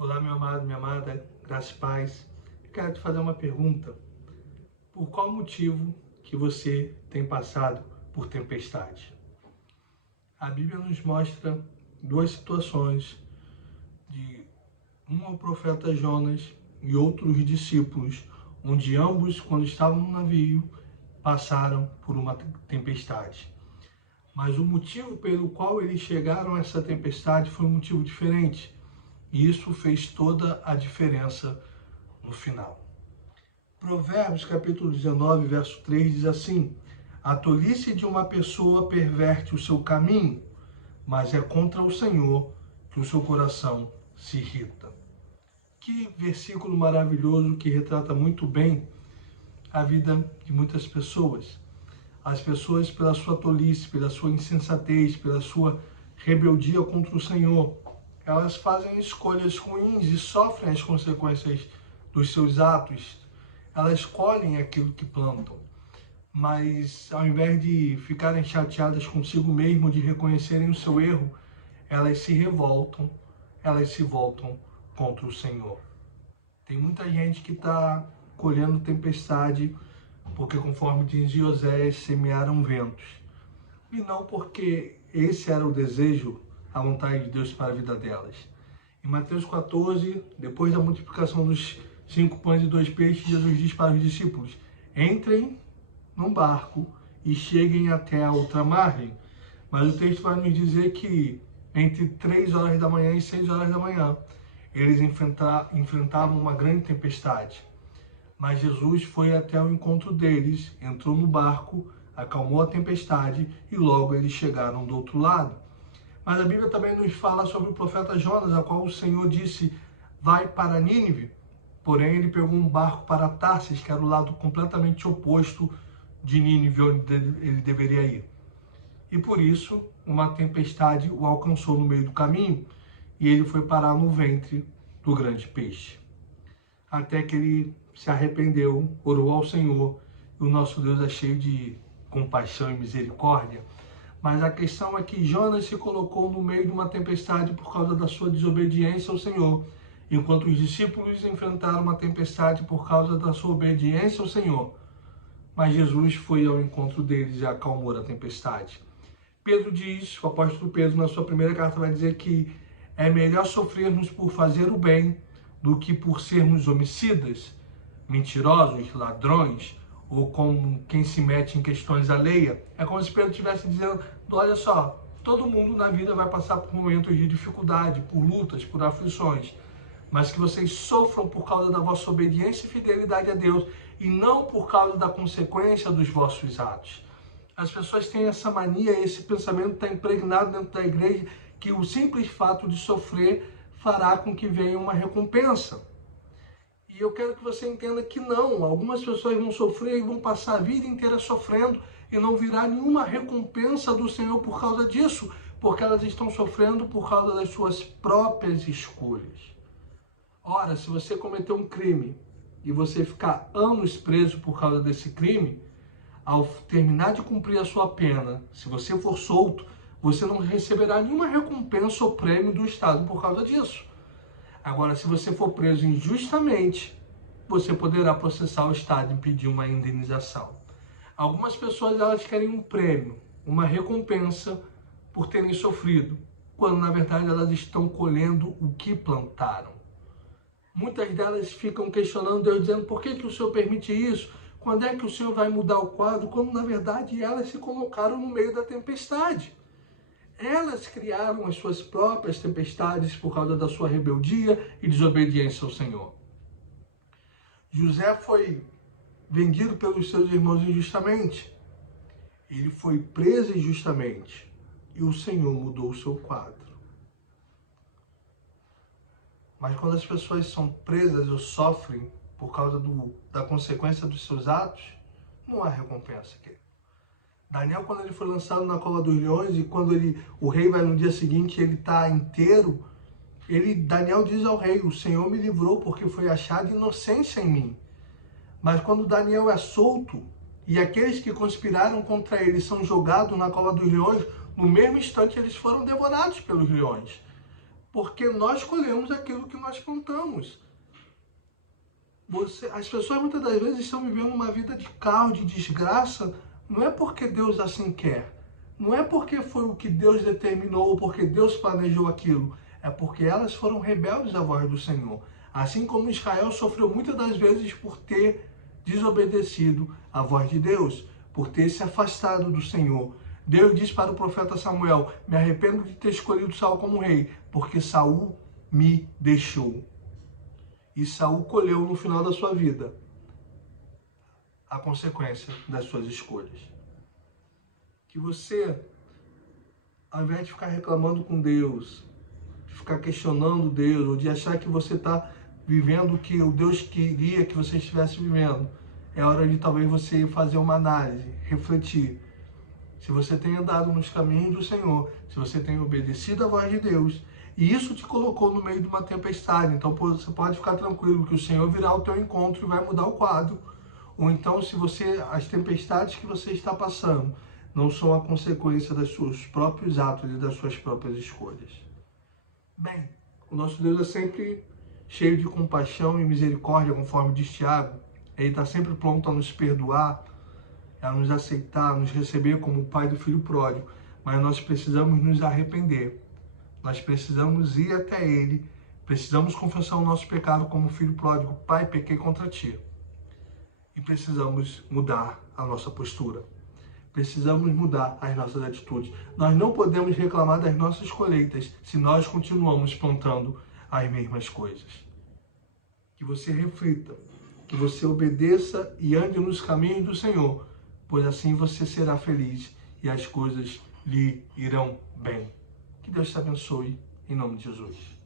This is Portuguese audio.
Olá, meu amado, minha amada, graça e paz. Eu quero te fazer uma pergunta. Por qual motivo que você tem passado por tempestade? A Bíblia nos mostra duas situações de o profeta Jonas e outros discípulos, onde ambos, quando estavam no navio, passaram por uma tempestade. Mas o motivo pelo qual eles chegaram a essa tempestade foi um motivo diferente. E isso fez toda a diferença no final. Provérbios capítulo 19, verso 3 diz assim: a tolice de uma pessoa perverte o seu caminho, mas é contra o Senhor que o seu coração se irrita. Que versículo maravilhoso que retrata muito bem a vida de muitas pessoas. As pessoas, pela sua tolice, pela sua insensatez, pela sua rebeldia contra o Senhor, elas fazem escolhas ruins e sofrem as consequências dos seus atos. Elas colhem aquilo que plantam. Mas ao invés de ficarem chateadas consigo mesmo, de reconhecerem o seu erro, elas se revoltam, elas se voltam contra o Senhor. Tem muita gente que está colhendo tempestade, porque conforme diz Oséias, semearam ventos. E não porque esse era o desejo, a vontade de Deus para a vida delas. Em Mateus 14, depois da multiplicação dos 5 pães e 2 peixes, Jesus diz para os discípulos: entrem num barco e cheguem até a outra margem. Mas o texto vai nos dizer que entre 3 horas da manhã e 6 horas da manhã, eles enfrentavam uma grande tempestade. Mas Jesus foi até o encontro deles, entrou no barco, acalmou a tempestade e logo eles chegaram do outro lado. Mas a Bíblia também nos fala sobre o profeta Jonas, a qual o Senhor disse: vai para Nínive. Porém, ele pegou um barco para Tarsis, que era o lado completamente oposto de Nínive, onde ele deveria ir. E por isso, uma tempestade o alcançou no meio do caminho e ele foi parar no ventre do grande peixe. Até que ele se arrependeu, orou ao Senhor, e o nosso Deus é cheio de compaixão e misericórdia. Mas a questão é que Jonas se colocou no meio de uma tempestade por causa da sua desobediência ao Senhor, enquanto os discípulos enfrentaram uma tempestade por causa da sua obediência ao Senhor. Mas Jesus foi ao encontro deles e acalmou a tempestade. Pedro diz, o apóstolo Pedro, na sua primeira carta, vai dizer que é melhor sofrermos por fazer o bem do que por sermos homicidas, mentirosos, ladrões, ou como quem se mete em questões alheias. É como se Pedro estivesse dizendo: olha só, todo mundo na vida vai passar por momentos de dificuldade, por lutas, por aflições, mas que vocês sofram por causa da vossa obediência e fidelidade a Deus, e não por causa da consequência dos vossos atos. As pessoas têm essa mania, esse pensamento está impregnado dentro da igreja, que o simples fato de sofrer fará com que venha uma recompensa. E eu quero que você entenda que não. Algumas pessoas vão sofrer e vão passar a vida inteira sofrendo e não virá nenhuma recompensa do Senhor por causa disso, porque elas estão sofrendo por causa das suas próprias escolhas. Ora, se você cometer um crime e você ficar anos preso por causa desse crime, ao terminar de cumprir a sua pena, se você for solto, você não receberá nenhuma recompensa ou prêmio do Estado por causa disso. Agora, se você for preso injustamente, você poderá processar o Estado e pedir uma indenização. Algumas pessoas, elas querem um prêmio, uma recompensa por terem sofrido, quando na verdade elas estão colhendo o que plantaram. Muitas delas ficam questionando Deus, dizendo: por que o Senhor permite isso? Quando é que o Senhor vai mudar o quadro? Quando na verdade elas se colocaram no meio da tempestade. Elas criaram as suas próprias tempestades por causa da sua rebeldia e desobediência ao Senhor. José foi vendido pelos seus irmãos injustamente. Ele foi preso injustamente. E o Senhor mudou o seu quadro. Mas quando as pessoas são presas ou sofrem por causa da consequência dos seus atos, não há recompensa, querido. Daniel, quando ele foi lançado na cova dos leões, e quando o rei vai no dia seguinte, ele está inteiro, Daniel diz ao rei: o Senhor me livrou porque foi achada inocência em mim. Mas quando Daniel é solto, e aqueles que conspiraram contra ele são jogados na cova dos leões, no mesmo instante eles foram devorados pelos leões. porque nós colhemos aquilo que nós plantamos. As pessoas muitas das vezes estão vivendo uma vida de caos, de desgraça, não é porque Deus assim quer, não é porque foi o que Deus determinou ou porque Deus planejou aquilo, é porque elas foram rebeldes à voz do Senhor. Assim como Israel sofreu muitas das vezes por ter desobedecido à voz de Deus, por ter se afastado do Senhor. Deus diz para o profeta Samuel: me arrependo de ter escolhido Saul como rei, porque Saul me deixou. E Saul colheu no final da sua vida a consequência das suas escolhas. Que você, ao invés de ficar reclamando com Deus, de ficar questionando Deus, ou de achar que você está vivendo o que o Deus queria que você estivesse vivendo, é hora de talvez você fazer uma análise, refletir. Se você tem andado nos caminhos do Senhor, se você tem obedecido à voz de Deus, e isso te colocou no meio de uma tempestade, então você pode ficar tranquilo que o Senhor virá ao teu encontro e vai mudar o quadro. Ou então, se as tempestades que você está passando não são a consequência dos seus próprios atos e das suas próprias escolhas. Bem, o nosso Deus é sempre cheio de compaixão e misericórdia, conforme diz Tiago. Ele está sempre pronto a nos perdoar, a nos aceitar, a nos receber como o pai do filho pródigo. Mas nós precisamos nos arrepender. Nós precisamos ir até Ele, precisamos confessar o nosso pecado como filho pródigo. Pai, pequei contra Ti. E precisamos mudar a nossa postura. Precisamos mudar as nossas atitudes. Nós não podemos reclamar das nossas colheitas se nós continuamos plantando as mesmas coisas. Que você reflita, que você obedeça e ande nos caminhos do Senhor, pois assim você será feliz e as coisas lhe irão bem. Que Deus te abençoe, em nome de Jesus.